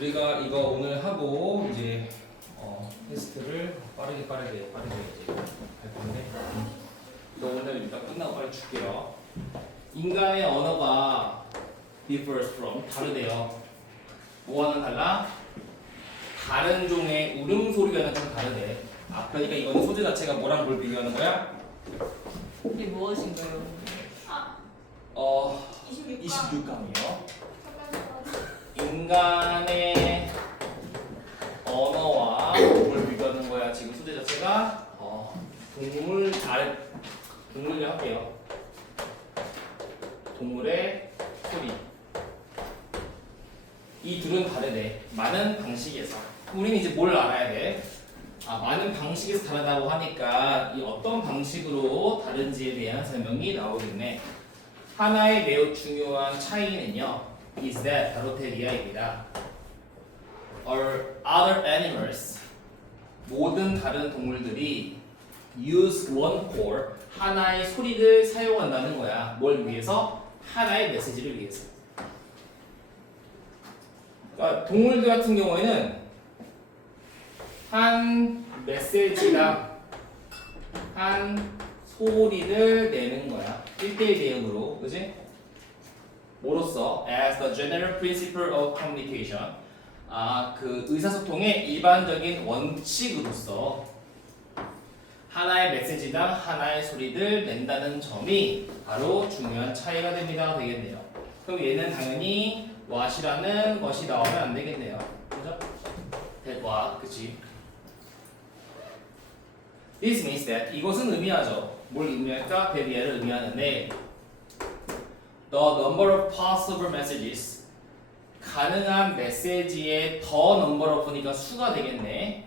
우리가 이거 오늘 하고 이제 테스트를 빠르게 이제 할 건데 이거 오늘 일단 끝나고 빨리 줄게요. 인간의 언어가 differs from 다르대요. 뭐와는 달라? 다른 종의 울음소리와는 좀 다르대. 그러니까 이거는 소재 자체가 뭐랑 뭘 비교하는 거야? 이게 무엇인가요? 26강이에요. 인간의 언어와 뭘 비교하는 거야? 지금 소재 자체가 동물로 할게요. 동물의 소리. 이 둘은 다르대. 많은 방식에서. 우리는 이제 뭘 알아야 돼? 많은 방식에서 다르다고 하니까 이 어떤 방식으로 다른지에 대한 설명이 나오겠네. 하나의 매우 중요한 차이는요. is that 바로테리아입니다. or other animals 모든 다른 동물들이 use one core 하나의 소리를 사용한다는 거야. 뭘 위해서? 하나의 메시지를 위해서. 그러니까 동물들 같은 경우에는 한 메시지랑 한 소리를 내는 거야. 1대1 대응으로. 그지? 뭐로써? As the general principle of communication. 그 의사소통의 일반적인 원칙으로서 하나의 메시지당 하나의 소리를 낸다는 점이 바로 중요한 차이가 됩니다. 되겠네요. 그럼 얘는 당연히 what이라는 것이 나오면 안 되겠네요. 그죠? that what, 그치? This means that 이것은 의미하죠. 뭘 의미할까? 대비해를 의미하는데 the number of possible messages 가능한 메시지의 the number of니까 수가 되겠네.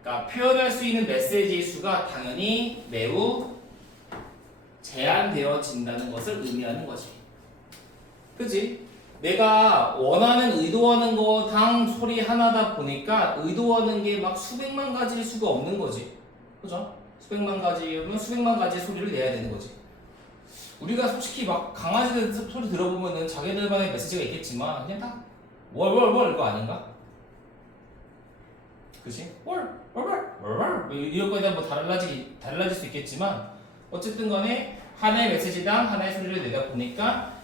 그러니까 표현할 수 있는 메시지의 수가 당연히 매우 제한되어진다는 것을 의미하는 거지. 그치? 내가 원하는 의도하는 거당 소리 하나다 보니까 의도하는 게 막 수백만 가지일 수가 없는 거지. 그죠? 수백만 가지면 수백만 가지의 소리를 내야 되는 거지. 우리가 솔직히 막 강아지들 소리 들어보면은 자기들만의 메시지가 있겠지만 그냥 다 월 이거 아닌가? 그치? 월 이런 거에 대한 뭐 달라질 수 있겠지만 어쨌든 간에 하나의 메시지당 하나의 소리를 내다 보니까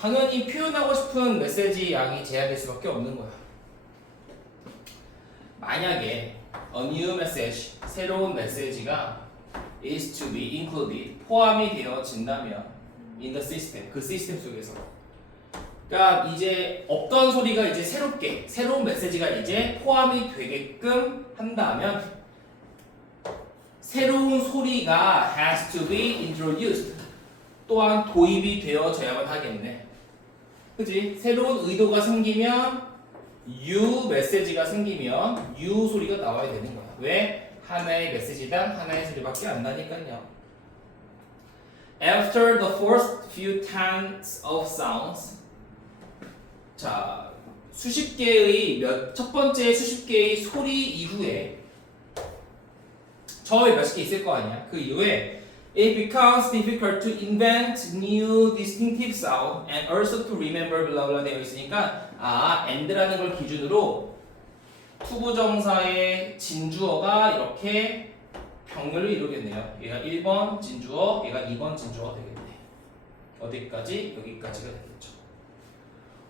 당연히 표현하고 싶은 메시지 양이 제한될 수밖에 없는 거야. 만약에 a new message, 새로운 메시지가 is to be included, 포함이 되어진다면 in the system, 그 시스템 속에서. 그러니까 이제 없던 소리가 이제 새로운 메시지가 이제 포함이 되게끔 한다면 새로운 소리가 has to be introduced, 또한 도입이 되어져야만 하겠네. 그치? 새로운 의도가 생기면 U 메시지가 생기면 U 소리가 나와야 되는 거야. 왜? 하나의 메시지당 하나의 소리밖에 안 나니까요. After the first few times of sounds, 자 첫 번째 수십 개의 소리 이후에 처음에 몇십 개 있을 거 아니야. 그 이후에 it becomes difficult to invent new distinctive sound and also to remember blah blah 되어 있으니까 and라는 걸 기준으로 투부정사의 진주어가 이렇게 병렬을 이루겠네요. 얘가 1번 진주어, 얘가 2번 진주어가 되겠네. 어디까지? 여기까지가 되겠죠.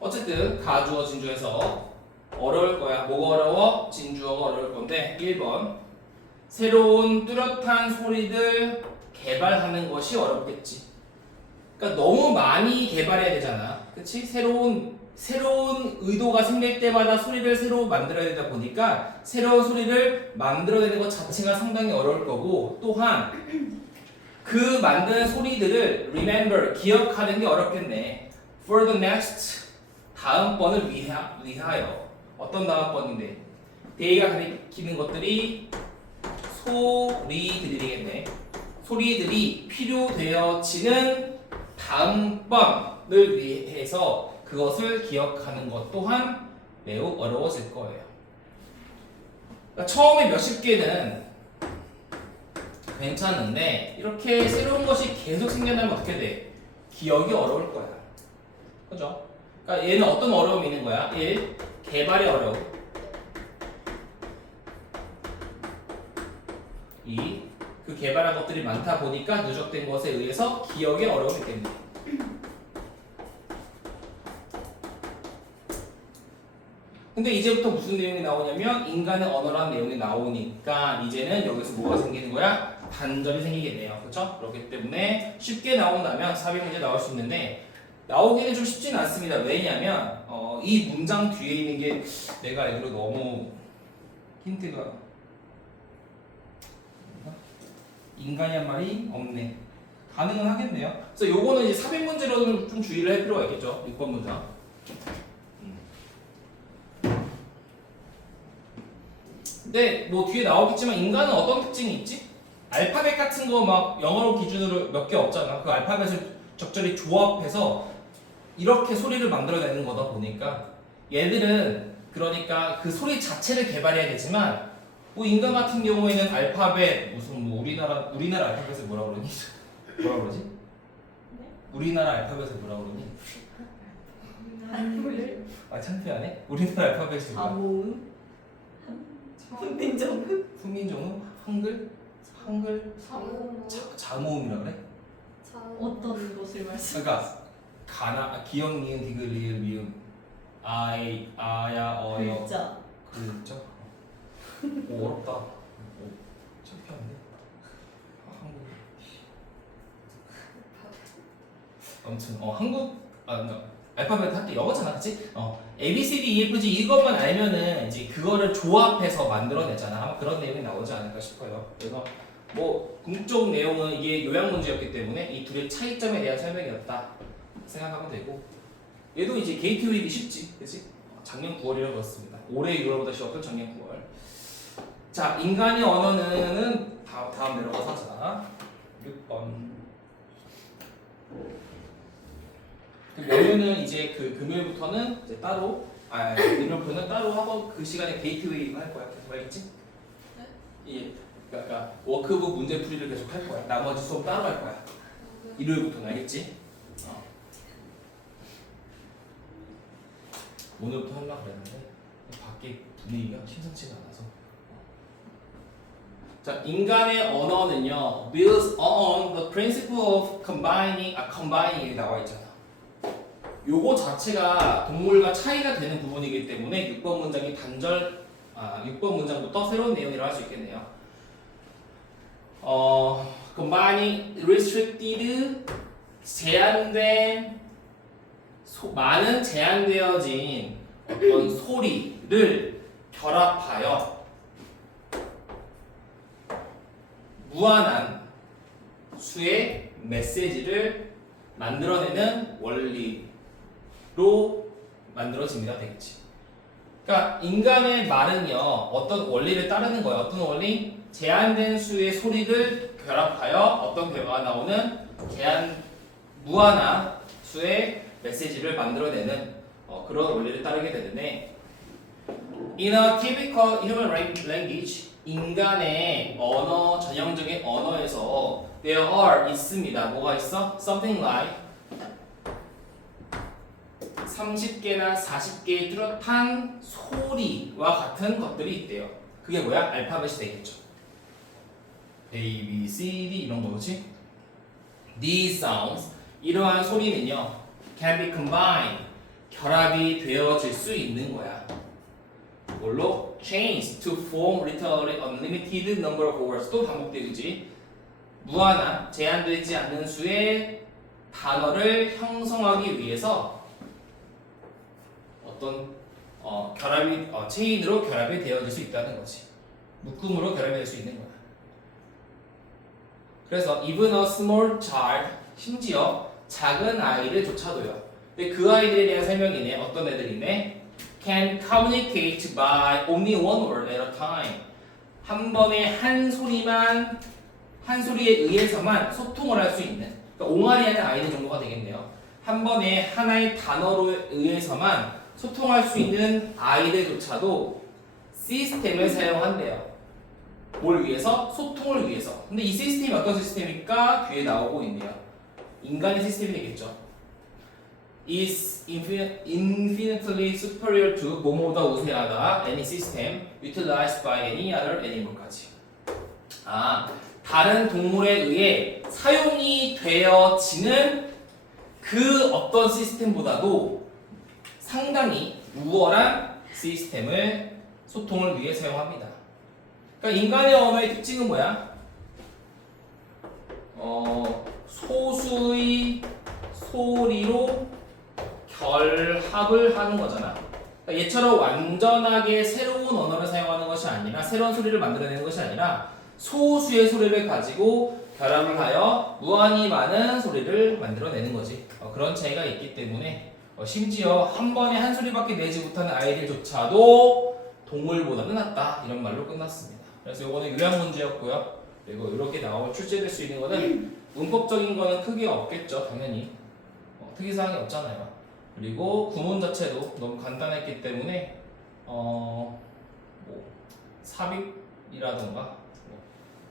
어쨌든 가주어 진주어에서 어려울 거야. 뭐가 어려워? 진주어가 어려울 건데 1번 새로운 뚜렷한 소리들 개발하는 것이 어렵겠지. 그러니까 너무 많이 개발해야 되잖아. 그치? 새로운 의도가 생길 때마다 소리를 새로 만들어야 되다 보니까 새로운 소리를 만들어내는 것 자체가 상당히 어려울 거고, 또한 그 만드는 소리들을 remember, 기억하는 게 어렵겠네. For the next, 다음번을 위하여. 어떤 다음번인데? 데이가 가리키는 것들이 소리들이겠네. 소리들이 필요되어지는 다음번을 위해서 그것을 기억하는 것 또한 매우 어려워질 거예요. 그러니까 처음에 몇십 개는 괜찮은데 이렇게 새로운 것이 계속 생겨나면 어떻게 돼? 기억이 어려울 거야. 그죠? 그러니까 얘는 어떤 어려움이 있는 거야? 1. 개발의 어려움. 2. 그 개발한 것들이 많다 보니까 누적된 것에 의해서 기억의 어려움이 있겠네. 근데 이제부터 무슨 내용이 나오냐면 인간의 언어라는 내용이 나오니까 이제는 여기서 뭐가 생기는 거야? 단절이 생기겠네요. 그렇죠? 그렇기 때문에 쉽게 나온다면 삽입 문제 나올 수 있는데 나오기는 좀 쉽지는 않습니다. 왜냐면 이 문장 뒤에 있는 게 내가 알기로 너무 힌트가 인간이 한 말이 없네. 가능은 하겠네요. 그래서 요거는 이제 삽입 문제로는 좀 주의를 할 필요가 있겠죠. 6번 문장. 근데 뭐 뒤에 나오겠지만 인간은 어떤 특징이 있지? 알파벳 같은 거 막 영어로 기준으로 몇 개 없잖아. 그 알파벳을 적절히 조합해서 이렇게 소리를 만들어내는 거다 보니까 얘들은 그러니까 그 소리 자체를 개발해야 되지만 뭐 인간 같은 경우에는 알파벳 무슨 뭐 우리나라 알파벳을 뭐라 그러니? 뭐라 그러지? 네? 우리나라 알파벳을 뭐라 그러니? 한글 아 창피하네. 우리나라 알파벳이 뭐야? 아모음 훈민정음 훈민정음? 한글? 자모음이라 그래? 어떤 것을 말씀? 그러니까 가나 기역 니은 디귿 리을 미음 아야 어여 글자 글자 오 어렵다. 오 창피한데. 한국 아무튼 한국 알파벳 할때 영어잖아, 그렇지? A B C D E F G 이것만 알면은 이제 그거를 조합해서 만들어내잖아. 아마 그런 내용이 나오지 않을까 싶어요. 그래서 뭐 궁극적 내용은 이게 요약 문제였기 때문에 이 둘의 차이점에 대한 설명이었다 생각하면 되고 얘도 이제 게이트웨이도 쉽지, 그렇지? 작년 9월이라고 그랬습니다. 올해 6월보다 쉬웠던 작년 9월. 자, 인간의 언어는 다음 내려가서 자 6번. 연휴는 이제 그 금요일부터는 이제 따로 일요일부터는 따로 하고 그 시간에 게이트웨이 할 거야. 계속 알겠지? 네? 예. 그러니까 워크북 문제풀이를 계속 할 거야. 나머지 수업 따로 할 거야. 일요일부터는 알겠지? 오늘부터 하려고 그랬는데 밖에 분위기가 심상치가 않아서. 자, 인간의 언어는요 builds on the principle of combining이 나와 있잖아. 요거 자체가 동물과 차이가 되는 부분이기 때문에 6번 문장이 6번 문장부터 새로운 내용이라고 할 수 있겠네요. combining restricted 제한된 많은 제한되어진 어떤 소리를 결합하여 무한한 수의 메시지를 만들어내는 원리로 만들어집니다. 되겠지. 그러니까 인간의 말은요 어떤 원리를 따르는 거예요. 어떤 원리? 제한된 수의 소리를 결합하여 어떤 결과가 나오는 무한한 수의 메시지를 만들어내는 그런 원리를 따르게 되는데 In a typical human language 인간의 언어, 전형적인 언어에서 there are 있습니다. 뭐가 있어? Something like 30개나 40개의 뚜렷한 소리와 같은 것들이 있대요. 그게 뭐야? 알파벳이 되겠죠. A, B, C, D 이런 거지. These sounds 이러한 소리는요 can be combined 결합이 되어질 수 있는 거야. 뭘로? Change to form literally unlimited number of words. 또 반복되지. 무한한 제한되지 않는 수의 단어를 형성하기 위해서 어떤 체인으로 결합이 되어질 수 있다는 거지. 묶음으로 결합이 될 수 있는 거야. 그래서 even a small child 심지어 작은 아이를 조차도요. 근데 그 아이들에 대한 설명이네. 어떤 애들이네? Can communicate by only one word at a time. 한 번에 한 소리에 의해서만 소통을 할 수 있는. 그러니까 옹알이하는 아이들 정도가 되겠네요. 한 번에 하나의 단어로 의해서만 소통할 수 있는 아이들조차도 시스템을 사용한대요. 뭘 위해서? 소통을 위해서. 근데 이 시스템이 어떤 시스템일까? 뒤에 나오고 있네요. 인간의 시스템이 되겠죠. is infinitely superior to 뭐뭐보다 우세하다 any system utilized by any other animal까지. 다른 동물에 의해 사용이 되어지는 그 어떤 시스템보다도 상당히 우월한 시스템을 소통을 위해 사용합니다. 그러니까 인간의 언어의 특징은 뭐야? 소수의 소리로 결합을 하는 거잖아. 그러니까 얘처럼 완전하게 새로운 언어를 사용하는 것이 아니라 새로운 소리를 만들어내는 것이 아니라 소수의 소리를 가지고 결합을 하여 무한히 많은 소리를 만들어내는 거지. 그런 차이가 있기 때문에 심지어 한 번에 한 소리밖에 내지 못하는 아이들조차도 동물보다는 낫다 이런 말로 끝났습니다. 그래서 이거는 요약 문제였고요. 그리고 이렇게 나오면 출제될 수 있는 거는 문법적인 거는 크게 없겠죠, 당연히. 특이사항이 없잖아요. 그리고 구문 자체도 너무 간단했기 때문에 뭐 삽입이라던가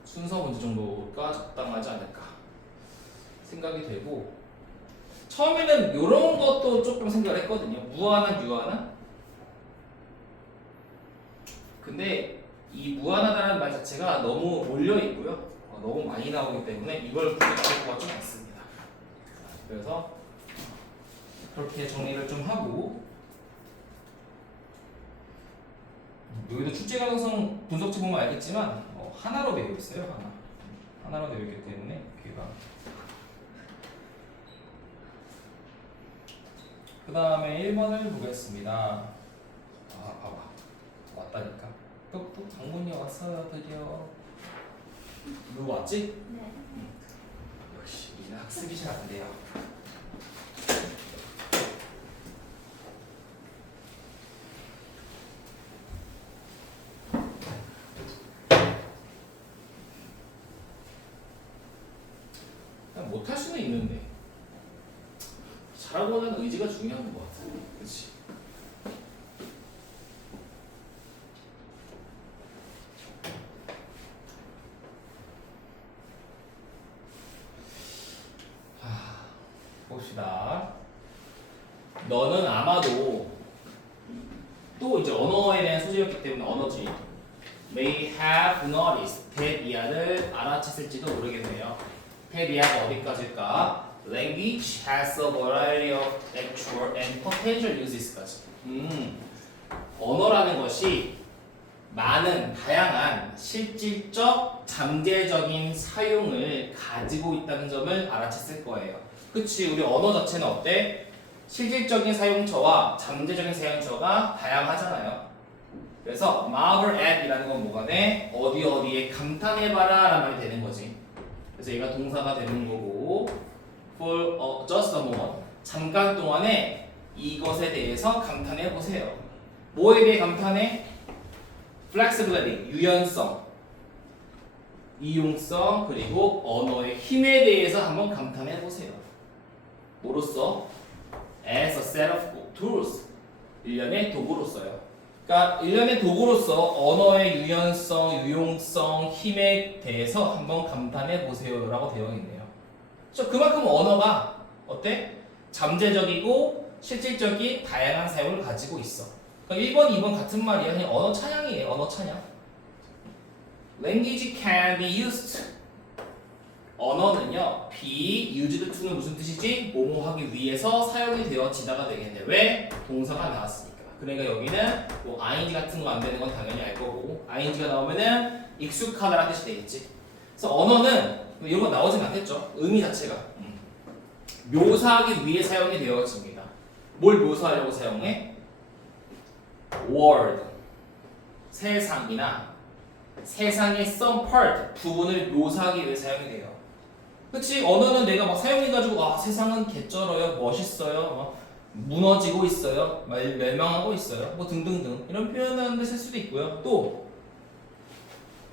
순서 문제 정도가 적당하지 않을까 생각이 되고, 처음에는 이런 것도 조금 생각을 했거든요. 무한한, 유한한. 근데 이 무한하다는 말 자체가 너무 몰려 있고요. 너무 많이 나오기 때문에 이걸 굳이 나올 것가 좀 많습니다. 그래서 그렇게 정리를 좀 하고, 여기도 출제 가능성 분석지 보면 알겠지만 하나로 되어 있어요. 하나로 되어 있기 때문에 걔가. 그 다음에 1번을 보겠습니다. 봐봐. 왔다니까. 또 장문이 왔어요, 드디어. 누구 왔지? 네. 역시 우리는 학습이 잘 안 돼요. 못할 수는 있는데 잘하고 하는 의지가 중요한 것 같아. 그렇지? 봅시다. 너는 아마도 또 이제 언어에 대한 소재였기 때문에 언어지. May have noticed. 대비아를 알아챘을지도 모르겠네요. 대비아가 어디까지일까? Language has a variety of actual and potential uses까지. 언어라는 것이 많은 다양한 실질적 잠재적인 사용을 가지고 있다는 점을 알아챘을 거예요. 그치, 우리 언어 자체는 어때? 실질적인 사용처와 잠재적인 사용처가 다양하잖아요. 그래서 marvel at 이라는 건 뭐가 돼? 어디에 감탄해봐라 라는 말이 되는 거지. 그래서 얘가 동사가 되는 거고, for just a moment, 잠깐 동안에 이것에 대해서 감탄해보세요. 뭐에 대해 감탄해? flexibility, 유연성, 이용성, 그리고 언어의 힘에 대해서 한번 감탄해보세요. 뭐로써? As a set of tools, 일련의 도구로서요. 그러니까 일련의 도구로서 언어의 유연성, 유용성, 힘에 대해서 한번 감탄해보세요 라고 되어 있네요. 그만큼 언어가 어때? 잠재적이고 실질적인 다양한 사용을 가지고 있어. 그러니까 1번, 2번 같은 말이야. 그냥 언어 찬양이에요. 언어 찬양. Language can be used. 언어는요, be used to는 무슨 뜻이지? 뭐뭐 하기 위해서 사용이 되어지다가 되겠네. 왜? 동사가 나왔으니까. 그러니까 여기는 뭐 ing 같은 거 안 되는 건 당연히 알 거고, ing가 나오면은 익숙하다라는 뜻이 되겠지. 그래서 언어는 이런 거 나오진 않겠죠. 의미 자체가 묘사하기 위해 사용이 되어집니다. 뭘 묘사하려고 사용해? world, 세상이나 세상의 some part, 부분을 묘사하기 위해 사용이 돼요. 그치? 언어는 내가 막 사용해가지고 세상은 개쩔어요, 멋있어요, 무너지고 있어요, 멸망하고 있어요, 뭐 등등등 이런 표현하는데 쓸 수도 있고요. 또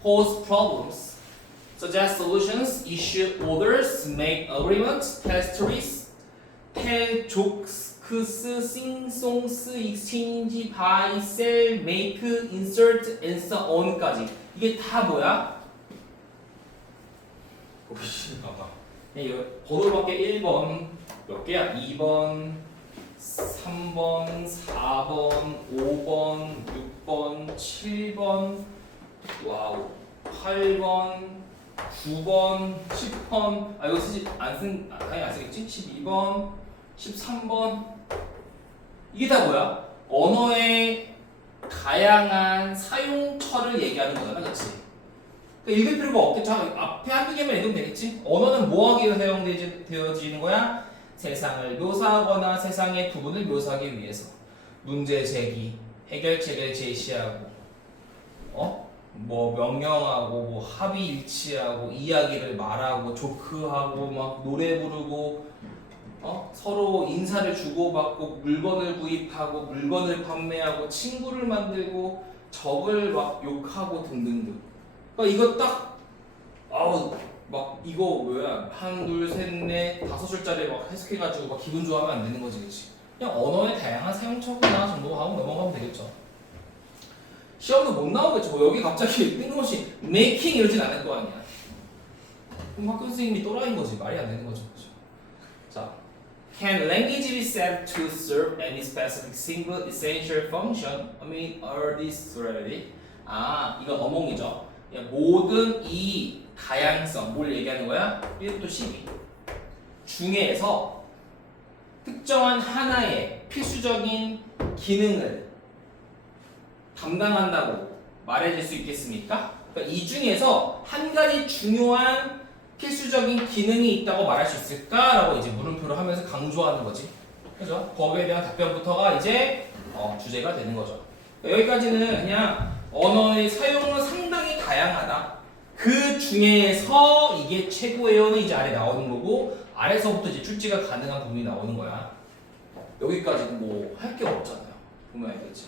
pose problems, suggest solutions, issue orders, make agreements, tell stories, tell jokes, sing songs, exchange, buy, sell, make, insert, and so on까지. 이게 다 뭐야? 오씨, 봐봐. 번호밖에 1번 몇 개야? 2번, 3번, 4번, 5번, 6번, 7번, 와우, 8번, 9번, 10번, 아 이거 쓰지 당연히 안 쓰겠지? 12번, 13번, 이게 다 뭐야? 언어의 다양한 사용처를 얘기하는 거잖아, 그렇지? 그러니까 읽을 필요가 없겠죠. 앞에 한두 개만 읽으면 되겠지? 언어는 뭐하기 위해 사용되어지는 거야? 세상을 묘사하거나 세상의 부분을 묘사하기 위해서 문제 제기, 해결책을 제시하고 뭐 명령하고 뭐 합의 일치하고 이야기를 말하고 조크하고 막 노래 부르고 서로 인사를 주고받고 물건을 구입하고 물건을 판매하고 친구를 만들고 적을 막 욕하고 등등등. 그러니까 이거 딱 막 이거 뭐야 한, 둘, 셋, 넷, 다섯 줄짜리 막 해석해가지고 막 기분 좋아하면 안 되는 거지, 그렇지? 그냥 언어의 다양한 사용처구나 정도 하고 넘어가면 되겠죠. 시험도 못 나오겠죠. 뭐 여기 갑자기 뜬금없이 making 이러진 않을 거 아니야. 그럼 학교 선생님이 또라이인 거지. 말이 안 되는 거죠. 그렇죠? 자, can language be said to serve any specific single essential function amid all this variety? 이건 어몽이죠. 모든 이 다양성, 뭘 얘기하는 거야? 1부터 12 중에서 특정한 하나의 필수적인 기능을 담당한다고 말해줄 수 있겠습니까? 그러니까 이 중에서 한 가지 중요한 필수적인 기능이 있다고 말할 수 있을까라고 이제 물음표를 하면서 강조하는 거지. 그죠? 거기에 대한 답변부터가 이제 주제가 되는 거죠. 그러니까 여기까지는 그냥 언어의 사용은 상당히 다양하다. 그 중에서 이게 최고예요는 이제 아래 나오는 거고 아래서부터 이제 출제가 가능한 부분이 나오는 거야. 여기까지는 뭐 할 게 없잖아요. 보면 알겠지.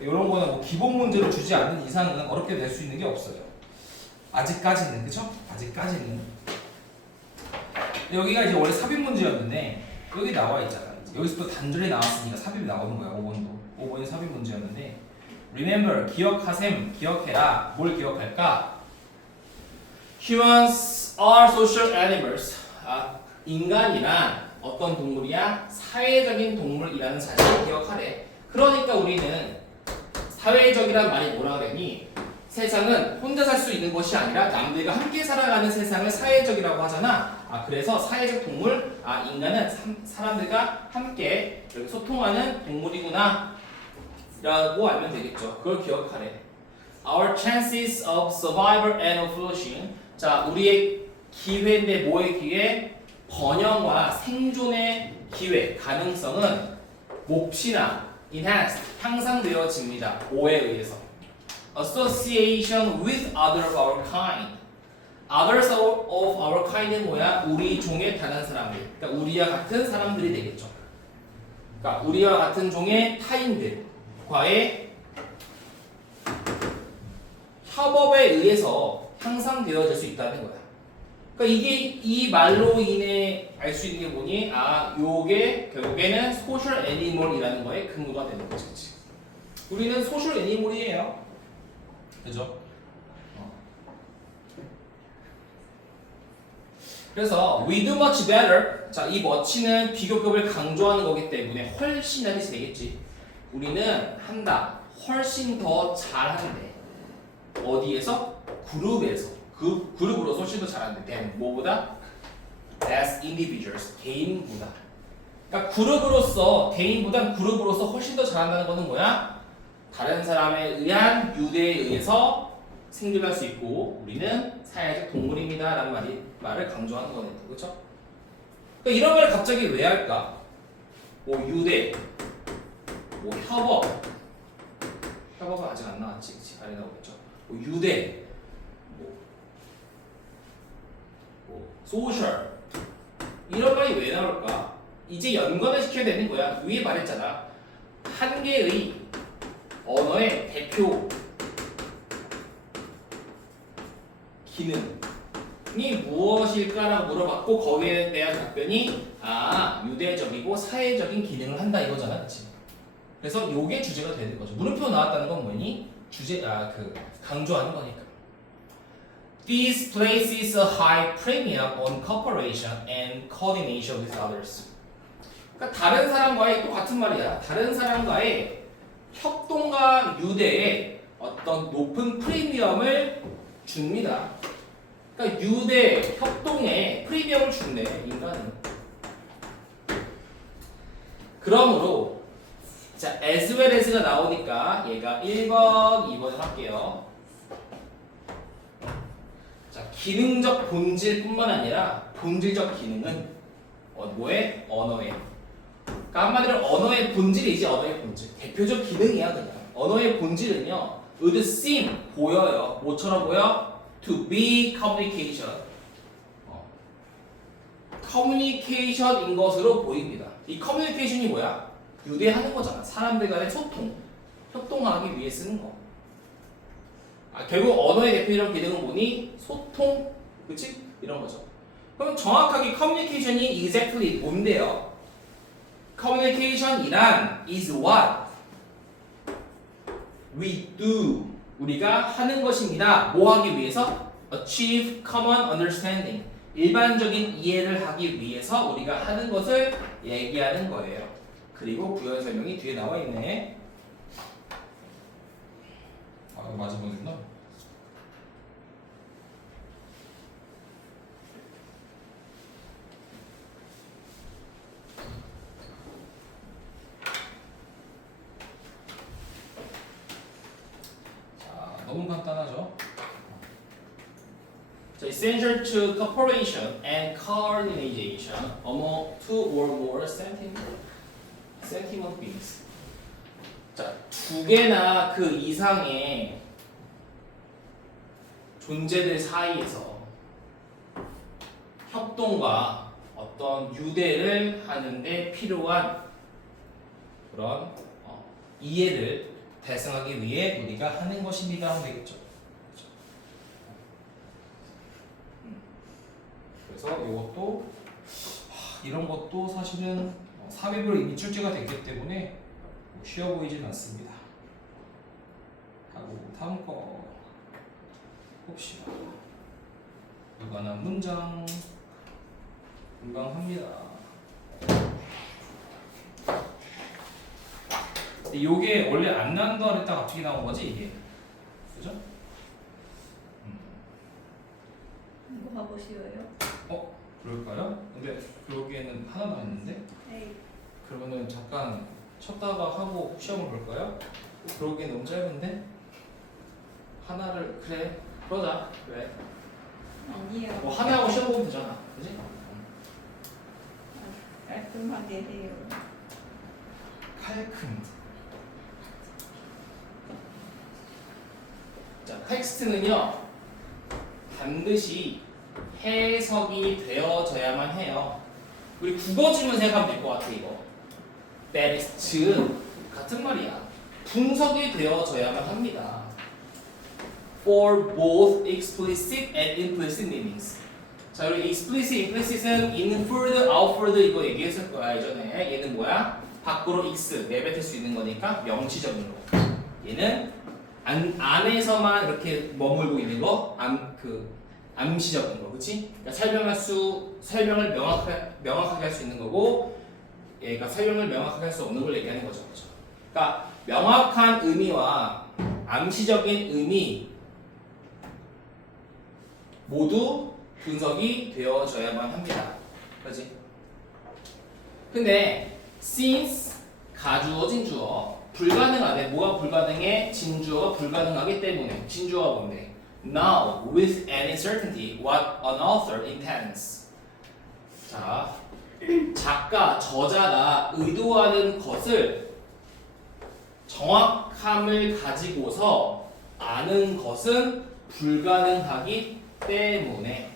이런 거는 뭐 기본 문제로 주지 않는 이상은 어렵게 낼 수 있는 게 없어요. 아직까지는, 그쵸? 아직까지는. 여기가 이제 원래 삽입 문제였는데 여기 나와 있잖아. 여기서 또 단절이 나왔으니까 삽입이 나오는 거야. 5번도. 5번이 삽입 문제였는데 Remember, 기억해라. 뭘 기억할까? Humans are social animals. 인간이란 어떤 동물이야? 사회적인 동물이라는 사실을 기억하래. 그러니까 우리는 사회적이란 말이 뭐라 그러니 세상은 혼자 살 수 있는 것이 아니라 남들과 함께 살아가는 세상을 사회적이라고 하잖아. 그래서 사회적 동물, 인간은 사람들과 함께 이렇게 소통하는 동물이구나 라고 알면 되겠죠. 그걸 기억하래. Our chances of survival and of flourishing. 자, 우리의 기회인데 뭐의 기회? 번영과 생존의 기회, 가능성은 몹시나 enhanced, 향상되어집니다. 뭐에 의해서? Association with others of our kind. Others of our kind은 뭐야? 우리 종의 다른 사람들. 그러니까 우리와 같은 사람들이 되겠죠. 그러니까 우리와 같은 종의 타인들과의 협업에 의해서 향상되어질 수 있다는 거야. 그러니까 이게 이 말로 인해 알 수 있는 게 뭐니? 요게 결국에는 소셜 애니멀이라는 거에 근거가 되는 거지, 그치? 우리는 소셜 애니멀이에요. 그죠? 그래서 we do much better. 자, 이 much는 비교급을 강조하는 거기 때문에 훨씬 하듯이 되겠지. 우리는 한다. 훨씬 더 잘하는데. 어디에서? 그룹에서. 그룹으로서 훨씬 더 잘하는데. than 뭐보다? as individuals. 개인보다. 그러니까 그룹으로서, 개인보단 그룹으로서 훨씬 더 잘한다는 거는 뭐야? 다른 사람에 의한 유대에 의해서 생존할 수 있고 우리는 사회적 동물입니다 라는 말을 강조하는 거네요. 그렇죠? 그러니까 이런 말을 갑자기 왜 할까? 뭐 유대, 뭐 협업은 아직 안 나왔지, 그치? 아래 나오겠죠. 뭐 유대, 뭐 소셜 이런 말이 왜 나올까? 이제 연관을 시켜야 되는 거야. 위에 말했잖아. 한 개의 언어의 대표 기능이 무엇일까라고 물어봤고 거기에 대한 답변이 유대적이고 사회적인 기능을 한다 이거잖아, 그렇지? 그래서 요게 주제가 되는 거죠. 물음표 나왔다는 건 뭐니? 강조하는 거니까. This places a high premium on cooperation and coordination with others. 그러니까 다른 사람과의 똑같은 말이야. 다른 사람과의 협동과 유대에 어떤 높은 프리미엄을 줍니다. 그러니까 유대 협동에 프리미엄을 준대 인간은. 그러므로 자 as well as가 나오니까 얘가 1번, 2번을 할게요. 자 기능적 본질뿐만 아니라 본질적 기능은 뭐에? 언어에. 그러니까 한마디로 언어의 본질이지 언어의 본질. 대표적 기능이야 그냥. 언어의 본질은요. would seem 보여요. 뭐처럼 보여? To be communication. communication인 것으로 보입니다. 이 communication이 뭐야? 유대하는 거잖아. 사람들 간의 소통, 협동하기 위해 쓰는 거. 결국 언어의 대표적 기능은 뭐니? 소통, 그치? 이런 거죠. 그럼 정확하게 communication이 exactly 뭔데요? communication이란 is what we do. 우리가 하는 것입니다. 뭐 하기 위해서? achieve common understanding. 일반적인 이해를 하기 위해서 우리가 하는 것을 얘기하는 거예요. 그리고 부연 설명이 뒤에 나와 있네. 이거 맞아보겠나? 너무 간단하죠. 자, essential to cooperation and coordination among two or more sentient beings. 자, 두 개나 그 이상의 존재들 사이에서 협동과 어떤 유대를 하는데 필요한 그런 이해를 달성하기 위해 우리가 하는 것입니다 하면 되겠죠. 그래서 이것도 이런 것도 사실은 삽입으로 이미 출제가 됐기 때문에 쉬워 보이진 않습니다. 하고 다음 거 봅시다. 유관한 문장 금방 합니다. 이게 원래 안 나온다 그랬다가 갑자기 나온 거지 이게, 그죠? 이거 하고 쉬워요? 그럴까요? 근데 여기에는 하나도 안 있는데? 네. 그러면은 잠깐 쳤다가 하고 시험을 볼까요? 그러기엔 너무 짧은데? 하나를 그래 그러자. 그래 아니요. 뭐 하나 하고 시험 보면 되잖아, 그지? 깔끔하게 해요. 칼큰. 자, 텍스트는요 반드시 해석이 되어져야만 해요. 우리 국어지문 생각하면 될 것 같아 이거. 베스트 같은 말이야. 분석이 되어져야만 합니다. For both explicit and implicit meanings. 자, 우리 explicit, implicit은 inferred, outferred 이거 얘기했을 거야 예전에. 얘는 뭐야? 밖으로 x 내뱉을 수 있는 거니까 명시적인 거. 얘는 안에서만 이렇게 머물고 있는 거, 암시적인 거, 그렇지? 그러니까 설명을 명확하게 할 수 있는 거고, 얘가 설명을 명확하게 할 수 없는 걸 얘기하는 거죠, 그렇죠? 그러니까 명확한 의미와 암시적인 의미 모두 분석이 되어져야만 합니다, 그렇지? 근데 since 가주어, 진주어 불가능하대. 뭐가 불가능해? 진주어가 불가능하기 때문에. 진주어가 뭔데? Now, with any certainty, what an author intends. 자, 작가, 저자가 의도하는 것을 정확함을 가지고서 아는 것은 불가능하기 때문에.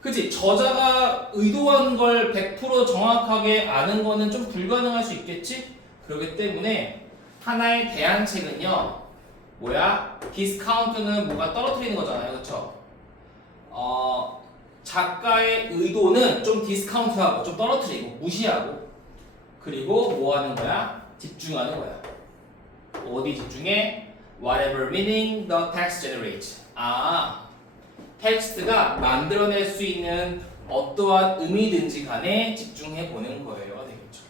그치? 저자가 의도한 걸 100% 정확하게 아는 거는 좀 불가능할 수 있겠지? 그렇기 때문에 하나의 대안책은요 뭐야? 디스카운트는 뭐가 떨어뜨리는 거잖아요, 그쵸? 작가의 의도는 좀 디스카운트하고 좀 떨어뜨리고 무시하고, 그리고 뭐 하는 거야? 집중하는 거야. 어디 집중해? Whatever meaning the text generates. 텍스트가 만들어낼 수 있는 어떠한 의미든지 간에 집중해 보는 거예요, 되겠죠?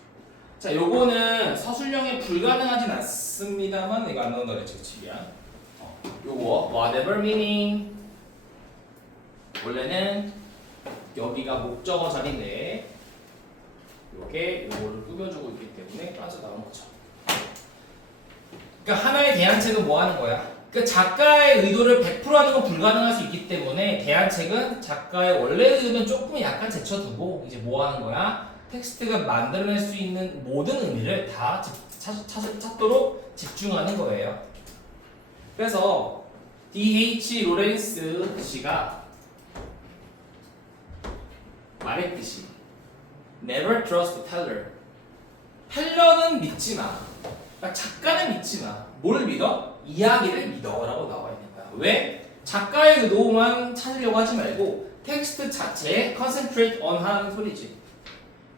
자, 요거는 서술형에 불가능하진 않습니다만 이거 안 나온다 그랬지, 그치? 미안. 요거 whatever meaning 원래는 여기가 목적어 자리인데 요게 요거를 꾸며주고 있기 때문에 빠져나온 거죠. 그러니까 하나의 대안책은 뭐 하는 거야? 그 작가의 의도를 100% 하는 건 불가능할 수 있기 때문에 대안책은 작가의 원래 의도는 조금 약간 제쳐두고 이제 뭐 하는 거야? 텍스트가 만들어낼 수 있는 모든 의미를 다 찾도록 집중하는 거예요. 그래서 D.H. 로렌스 씨가 말했듯이 Never trust teller. 텔러는 믿지 마. 그러니까 작가는 믿지 마. 뭘 믿어? 이야기를 믿어라고 나와 있는 거야. 왜? 작가의 의도만 찾으려고 하지 말고 텍스트 자체에 concentrate on 하는 소리지.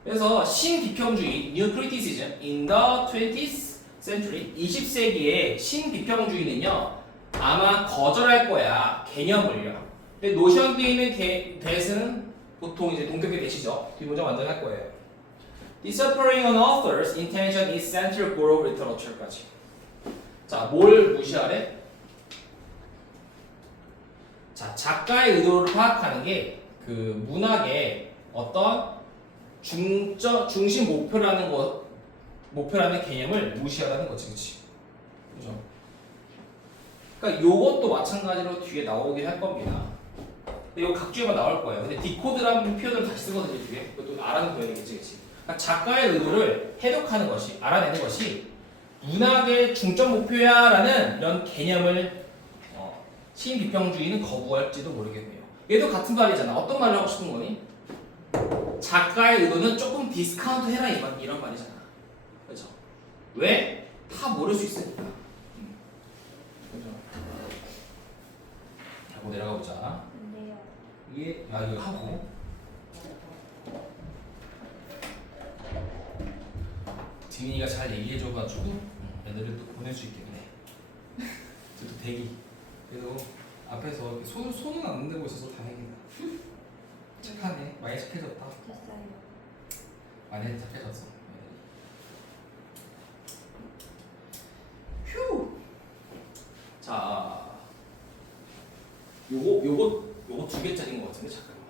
그래서 신비평주의 New Criticism in the 20th century 20세기의 신비평주의는요 아마 거절할 거야 개념을요. 근데 노션 뒤에 있는 대스는 보통 이제 동격의 대시죠. 뒷문장 완전할 거예요. Disappearing an author's intention is central goal of literature까지. 자, 뭘 무시하래? 자, 작가의 의도를 파악하는 게 그 문학의 어떤 중심 목표라는 개념을 무시하라는 거지, 그렇지? 그죠? 그러니까 요것도 마찬가지로 뒤에 나오긴 할 겁니다. 근데 이거 각주에만 나올 거예요. 근데 디코드라는 표현을 다시 쓰거든요, 뒤에. 이것도 알아는 보여야겠지, 그렇지? 그러니까 작가의 의도를 해독하는 것이, 알아내는 것이 문학의 중점 목표야라는 이런 개념을 시인비평주의는 거부할지도 모르겠네요. 얘도 같은 말이잖아. 어떤 말을 하고 싶은 거니? 작가의 의도는 조금 디스카운트 해라 이런 말이잖아. 그렇죠? 왜? 다 모를 수 있으니까. 그렇죠? 하고 내려가 보자. 근데요. 이게 이거 하고 지민이가 잘 얘기해줘가지고 애들을 또 보낼 수 있겠네. 또 대기. 그래도 앞에서 이렇게 손은 안 내고 있어서 다행이다. 착하네. 많이 착해졌다. 됐어요. 많이 착해졌어. 휴. 자, 요거 2개짜리인 것 같은데 잠깐만.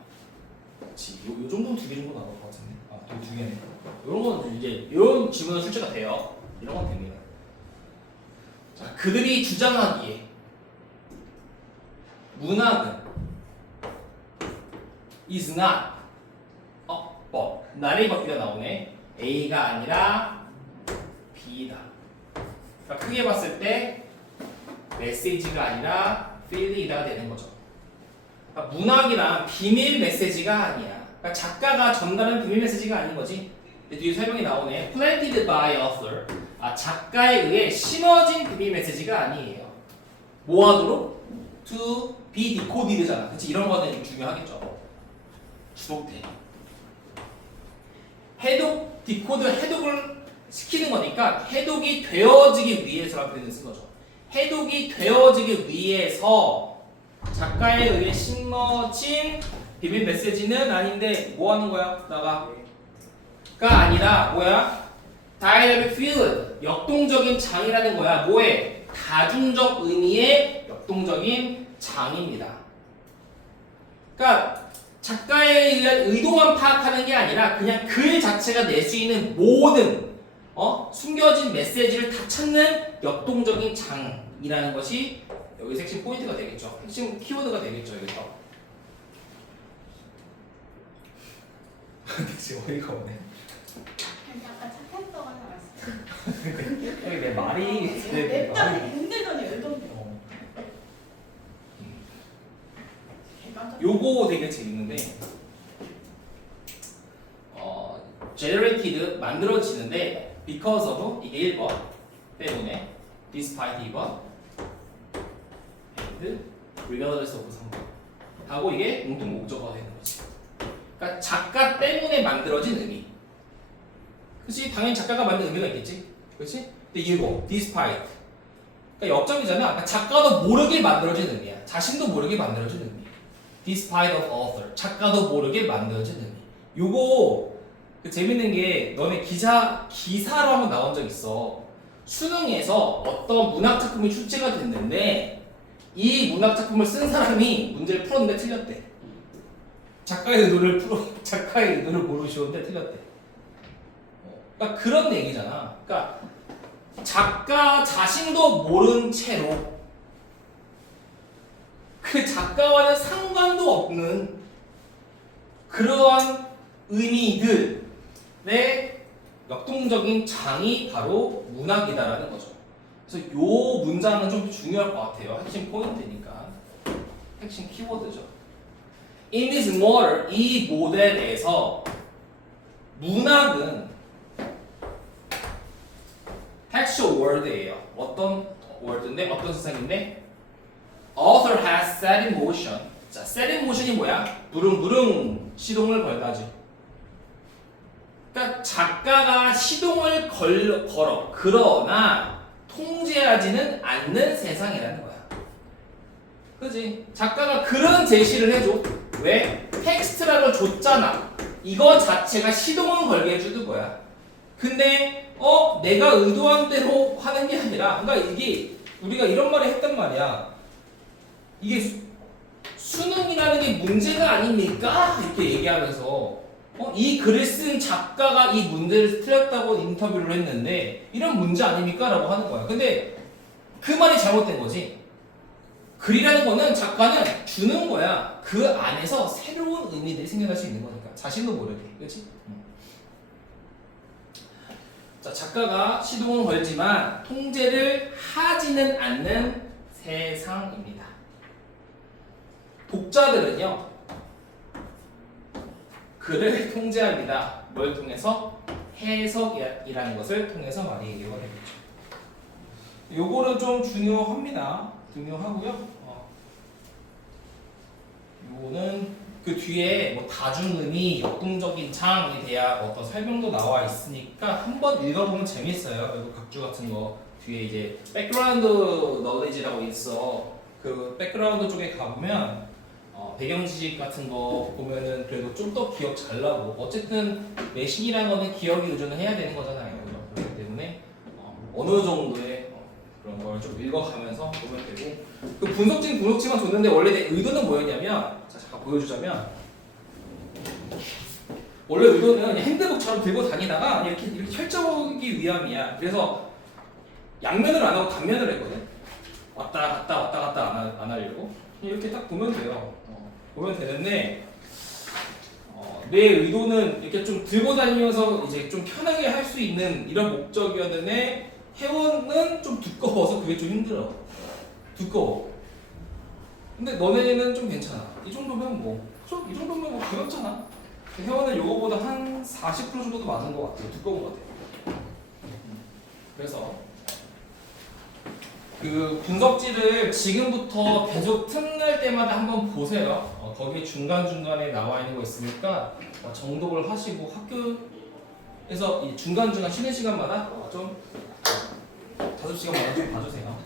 그렇지. 요 정도는 2개 정도 나올 것 같은데. 아, 또 2개네. 이런 건 이제 이런 질문은 출제가 돼요. 이런 건 됩니다. 자, 그들이 주장하기에 문학은 is not but not의 바퀴가 나오네. A가 아니라 B다. 그러니까 크게 봤을 때 메시지가 아니라 feeling이다 되는 거죠. 그러니까 문학이란 비밀 메시지가 아니야. 그러니까 작가가 전달하는 비밀 메시지가 아닌 거지. 뒤에 설명이 나오네. Planted by author. 작가에 의해 심어진 비밀 메시지가 아니에요. 뭐 하도록? To be decoded잖아. 그치? 이런 거는 중요하겠죠. 주독돼. 해독, 디코드 해독을 시키는 거니까 해독이 되어지기 위해서라는 표현을 쓴 거죠. 해독이 되어지기 위해서 작가에 의해 심어진 비밀 메시지는 아닌데 뭐 하는 거야? 나가 아니라 뭐야? Dynamic field 역동적인 장이라는 거야. 뭐에? 다중적 의미의 역동적인 장입니다. 그러니까 작가에 의한 의도만 파악하는 게 아니라 그냥 글 자체가 낼 수 있는 모든 숨겨진 메시지를 다 찾는 역동적인 장이라는 것이 여기서 핵심 포인트가 되겠죠. 핵심 키워드가 되겠죠. 여기서. 지금 어이가 없네. 약간 착했다고 하지 말았어요. 내 말이 냅다 힘들더니 열던데. 요거 되게 재밌는데 generated 만들어지는데 because of 이게 1번 때문에 despite 2번 and regardless of 3번 하고 이게 공통 목적어가 되는 거지. 그러니까 작가 때문에 만들어진 의미. 그치? 당연히 작가가 만든 의미가 있겠지? 그치? 근데 이거 despite 그러니까 역점이잖아. 그러니까 작가도 모르게 만들어진 의미야. 자신도 모르게 만들어진 의미. Despite of author. 작가도 모르게 만들어진 의미. 요거 그 재밌는 게 너네 기사로 한번 나온 적 있어. 수능에서 어떤 문학 작품이 출제가 됐는데 이 문학 작품을 쓴 사람이 문제를 풀었는데 틀렸대. 작가의 의도를 모르시는데 틀렸대. 그러니까 그런 얘기잖아. 그러니까 작가 자신도 모른 채로 그 작가와는 상관도 없는 그러한 의미들의 역동적인 장이 바로 문학이다라는 거죠. 그래서 요 문장은 좀 중요할 것 같아요. 핵심 포인트니까. 핵심 키워드죠. In this model, 이 모델에서 문학은 textual word예요. 어떤 word인데 어떤 세상인데 author has set in motion. 자, set in motion이 뭐야? 부릉부릉 시동을 걸다지. 그러니까 작가가 시동을 걸어. 그러나 통제하지는 않는 세상이라는 거야. 그지? 작가가 그런 제시를 해줘. 왜? 텍스트라고 줬잖아. 이거 자체가 시동을 걸게 해주는 거야. 근데 내가 의도한 대로 하는 게 아니라, 그러니까 이게 우리가 이런 말을 했단 말이야. 이게 수능이라는 게 문제가 아닙니까? 이렇게 얘기하면서 이 글을 쓴 작가가 이 문제를 틀렸다고 인터뷰를 했는데 이런 문제 아닙니까? 라고 하는 거야. 근데 그 말이 잘못된 거지. 글이라는 거는 작가는 주는 거야. 그 안에서 새로운 의미들이 생겨날 수 있는 거니까. 자신도 모르게. 그렇지? 자, 작가가 시동을 걸지만 통제를 하지는 않는 세상입니다. 독자들은요, 글을 통제합니다. 뭘 통해서? 해석이라는 것을 통해서 많이 이해가 되겠죠. 요거는 좀 중요합니다. 중요하고요. 요거는 그 뒤에 뭐 다중의미, 역동적인 장에 대한 어떤 설명도 나와 있으니까 한번 읽어보면 재밌어요. 그리고 각주 같은 거 뒤에 이제 백그라운드 너리지라고 있어. 그 백그라운드 쪽에 가보면 배경 지식 같은 거 보면은 그래도 좀 더 기억 잘 나고, 어쨌든 내신이라는 거는 기억에 의존을 해야 되는 거잖아요. 그렇기 때문에 어느 정도의 그런 걸 좀 읽어가면서 보면 되고, 그 분석지만 줬는데 원래 내 의도는 뭐였냐면, 자, 잠깐 보여주자면, 원래 의도는 그냥 핸드북처럼 들고 다니다가 이렇게 펼쳐보기 위함이야. 그래서 양면으로 안 하고 단면으로 했거든. 왔다 갔다 안 하려고. 이렇게 딱 보면 돼요. 보면 되는데, 내 의도는 이렇게 좀 들고 다니면서 이제 좀 편하게 할 수 있는 이런 목적이었는데, 회원은 좀 두꺼워서 그게 좀 힘들어. 두꺼워. 근데 너네는 좀 괜찮아. 이 정도면 뭐 그렇잖아. 회원은 요거보다 한 40% 정도도 많은 것 같아요. 두꺼운 것 같아요. 그래서 그 분석지를 지금부터 계속 틈날 때마다 한번 보세요. 거기에 중간중간에 나와 있는 거 있으니까 정독을 하시고 학교에서 이 중간중간 쉬는 시간마다 좀 5시간마다 좀 봐주세요.